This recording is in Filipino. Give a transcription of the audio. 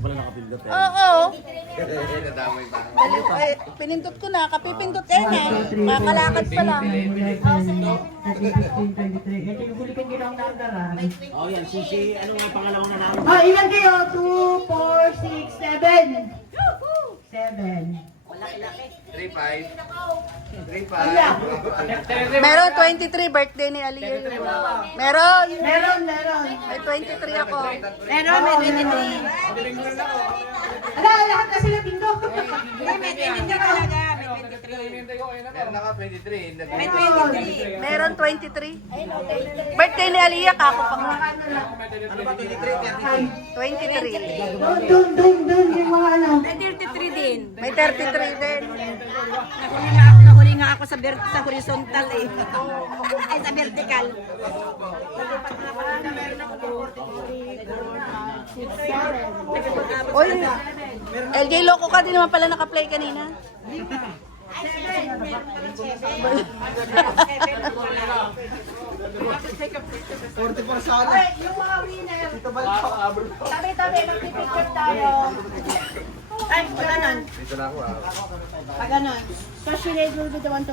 pala nakapindot eh. Oo. Nadamay pa. Ay, pinindot ko na. Kapipindot eh na. Kakalakad pa lang. Oh, yan. Si, ano nga yung pangalawang nanalo? Oh, ilan kayo? 2, 4, 6, 7. 7. 3-5. 3-5. Meron 23 birthday ni Aliyah. Meron. Meron. May 23 ako. Meron, may 23. Ala, lahat na sila pindok. May 23 talaga. May 23. Meron ako 23. May 23. Meron 23. Birthday ni Aliyah, kako pa nga. Ano ba 23? 23. Doon, yung mga ano. May 33 din. May 33 din. Nahuli nga ako sa horizontal eh. Ay, sa vertical. Uy, LJ, loko ka din naman pala naka-play kanina. 44 sa ano? Yung mga winner. Tabi-tabi, magpipicture tayo. Ay, pag ganon. Dito na ako ah. Pag ganon. So, she will be the one to